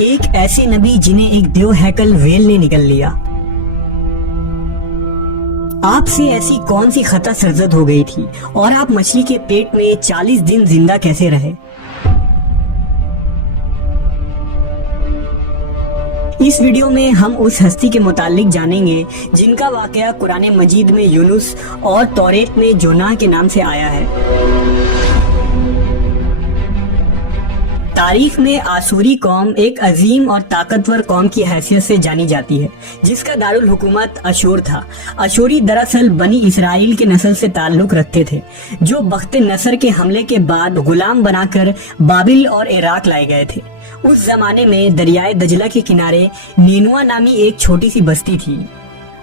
ایک ایسے نبی جنہیں ایک دیو ہیکل ویل نے نگل لیا۔ آپ سے ایسی کون سی خطا سرزد ہو گئی تھی اور آپ مچھلی کے پیٹ میں 40 دن زندہ کیسے رہے؟ اس ویڈیو میں ہم اس ہستی کے متعلق جانیں گے جن کا واقعہ قرآن مجید میں یونس اور توریت میں جوناہ کے نام سے آیا ہے۔ تاریخ میں آسوری قوم ایک عظیم اور طاقتور قوم کی حیثیت سے جانی جاتی ہے جس کا دارالحکومت اشور تھا۔ اشوری دراصل بنی اسرائیل کے نسل سے تعلق رکھتے تھے جو بخت نصر کے حملے کے بعد غلام بنا کر بابل اور عراق لائے گئے تھے۔ اس زمانے میں دریائے دجلہ کے کنارے نینوا نامی ایک چھوٹی سی بستی تھی۔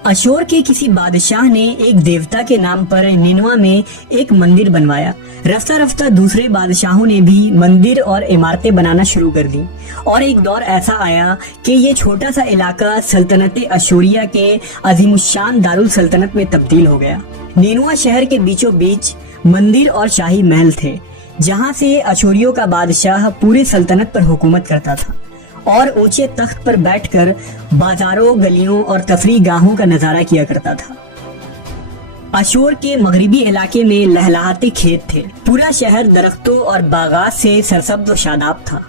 اشور کے کسی بادشاہ نے ایک دیوتا کے نام پر نینوا میں ایک مندر بنوایا۔ رفتہ رفتہ دوسرے بادشاہوں نے بھی مندر اور عمارتیں بنانا شروع کر دی اور ایک دور ایسا آیا کہ یہ چھوٹا سا علاقہ سلطنت اشوریہ کے عظیم الشان دارالسلطنت میں تبدیل ہو گیا۔ نینوا شہر کے بیچوں بیچ مندر اور شاہی محل تھے جہاں سے اشوریوں کا بادشاہ پورے سلطنت پر حکومت کرتا تھا اور اونچے تخت پر بیٹھ کر بازاروں، گلیوں اور تفریح گاہوں کا نظارہ کیا کرتا تھا۔ اشور کے مغربی علاقے میں لہلہاتے کھیت تھے۔ پورا شہر درختوں اور باغات سے سرسبز و شاداب تھا۔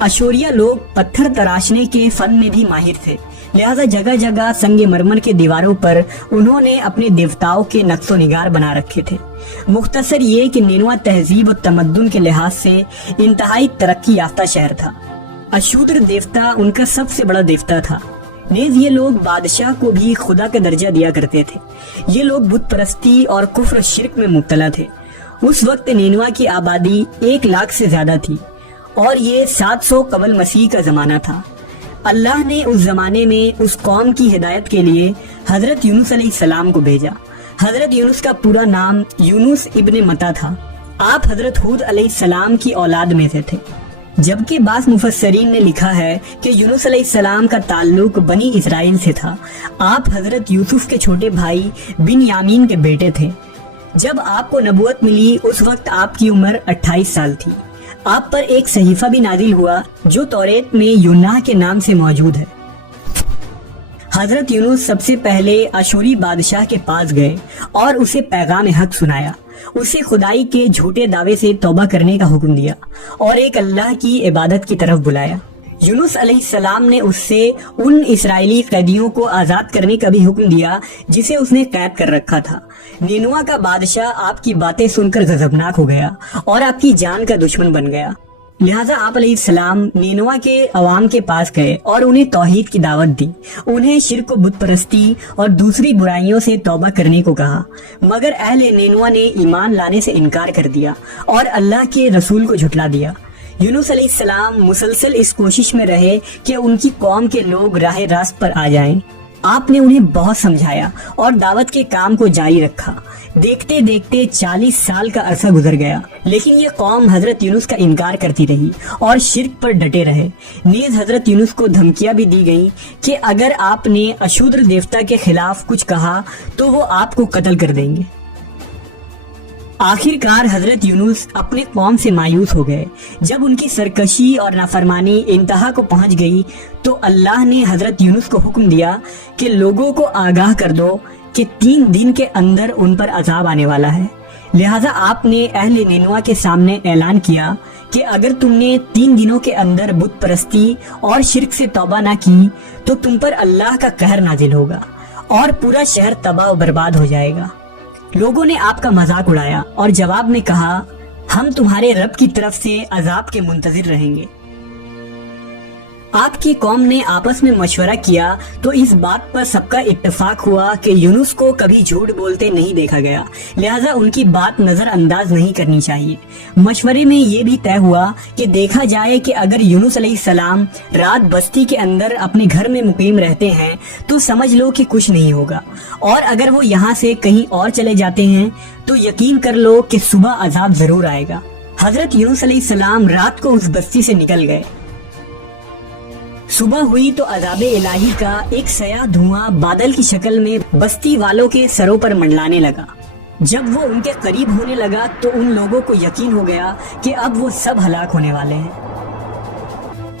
اشوریہ لوگ پتھر تراشنے کے فن میں بھی ماہر تھے، لہذا جگہ جگہ سنگ مرمر کے دیواروں پر انہوں نے اپنے دیوتاؤں کے نقش و نگار بنا رکھے تھے۔ مختصر یہ کہ نینوا تہذیب و تمدن کے لحاظ سے انتہائی ترقی یافتہ شہر تھا۔ اشودر دیوتا ان کا سب سے بڑا دیوتا تھا۔ نیز یہ لوگ بادشاہ کو بھی خدا کا درجہ دیا کرتے تھے۔ یہ لوگ بت پرستی اور کفر شرک میں مبتلا تھے۔ اس وقت نینوا کی آبادی 1 لاکھ سے زیادہ تھی اور یہ 700 قبل مسیح کا زمانہ تھا۔ اللہ نے اس زمانے میں اس قوم کی ہدایت کے لیے حضرت یونس علیہ السلام کو بھیجا۔ حضرت یونس کا پورا نام یونس ابن متا تھا۔ آپ حضرت ہود علیہ السلام کی اولاد میں سے تھے، جبکہ بعض مفسرین نے لکھا ہے کہ یونس علیہ السلام کا تعلق بنی اسرائیل سے تھا۔ آپ حضرت یوسف کے چھوٹے بھائی بن یامین کے بیٹے تھے۔ جب آپ کو نبوت ملی اس وقت آپ کی عمر 28 سال تھی۔ آپ پر ایک صحیفہ بھی نازل ہوا جو توریت میں یوناہ کے نام سے موجود ہے۔ حضرت یونس سب سے پہلے اشوری بادشاہ کے پاس گئے اور اسے پیغام حق سنایا۔ اسے خدائی کے جھوٹے دعوے سے توبہ کرنے کا حکم دیا اور ایک اللہ کی عبادت کی طرف بلایا۔ یونس علیہ السلام نے اس سے ان اسرائیلی قیدیوں کو آزاد کرنے کا بھی حکم دیا جسے اس نے قید کر رکھا تھا۔ نینوا کا بادشاہ آپ کی باتیں سن کر غضبناک ہو گیا اور آپ کی جان کا دشمن بن گیا، لہٰذا آپ علیہ السلام نینوا کے عوام کے پاس گئے اور انہیں توحید کی دعوت دی۔ انہیں شرک و بت پرستی اور دوسری برائیوں سے توبہ کرنے کو کہا، مگر اہل نینوا نے ایمان لانے سے انکار کر دیا اور اللہ کے رسول کو جھٹلا دیا۔ یونس علیہ السلام مسلسل اس کوشش میں رہے کہ ان کی قوم کے لوگ راہ راست پر آ جائیں۔ آپ نے انہیں بہت سمجھایا اور دعوت کے کام کو جاری رکھا۔ دیکھتے دیکھتے 40 سال کا عرصہ گزر گیا، لیکن یہ قوم حضرت یونس کا انکار کرتی رہی اور شرک پر ڈٹے رہے۔ نیز حضرت یونس کو دھمکیاں بھی دی گئیں کہ اگر آپ نے اشودر دیوتا کے خلاف کچھ کہا تو وہ آپ کو قتل کر دیں گے۔ آخر کار حضرت یونس اپنے قوم سے مایوس ہو گئے۔ جب ان کی سرکشی اور نافرمانی انتہا کو پہنچ گئی تو اللہ نے حضرت یونس کو حکم دیا کہ لوگوں کو آگاہ کر دو کہ 3 دن کے اندر ان پر عذاب آنے والا ہے۔ لہٰذا آپ نے اہل نینوا کے سامنے اعلان کیا کہ اگر تم نے 3 دنوں کے اندر بت پرستی اور شرک سے توبہ نہ کی تو تم پر اللہ کا قہر نازل ہوگا اور پورا شہر تباہ و برباد ہو جائے گا۔ لوگوں نے آپ کا مذاق اڑایا اور جواب میں کہا، ہم تمہارے رب کی طرف سے عذاب کے منتظر رہیں گے۔ آپ کی قوم نے آپس میں مشورہ کیا تو اس بات پر سب کا اتفاق ہوا کہ یونس کو کبھی جھوٹ بولتے نہیں دیکھا گیا، لہٰذا ان کی بات نظر انداز نہیں کرنی چاہیے۔ مشورے میں یہ بھی طے ہوا کہ دیکھا جائے کہ اگر یونس علیہ السلام رات بستی کے اندر اپنے گھر میں مقیم رہتے ہیں تو سمجھ لو کہ کچھ نہیں ہوگا، اور اگر وہ یہاں سے کہیں اور چلے جاتے ہیں تو یقین کر لو کہ صبح عذاب ضرور آئے گا۔ حضرت یونس علیہ السلام رات کو اس بستی سے نکل گئے۔ صبح ہوئی تو عذاب الہی کا ایک سیاہ دھواں بادل کی شکل میں بستی والوں کے سروں پر منڈلانے لگا۔ جب وہ ان کے قریب ہونے لگا تو ان لوگوں کو یقین ہو گیا کہ اب وہ سب ہلاک ہونے والے ہیں۔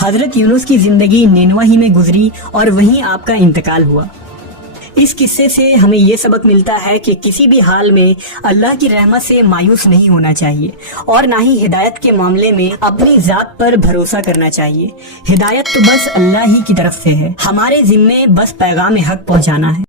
حضرت یونس کی زندگی نینوا ہی میں گزری اور وہیں آپ کا انتقال ہوا۔ اس قصے سے ہمیں یہ سبق ملتا ہے کہ کسی بھی حال میں اللہ کی رحمت سے مایوس نہیں ہونا چاہیے اور نہ ہی ہدایت کے معاملے میں اپنی ذات پر بھروسہ کرنا چاہیے۔ ہدایت تو بس اللہ ہی کی طرف سے ہے، ہمارے ذمے بس پیغام حق پہنچانا ہے۔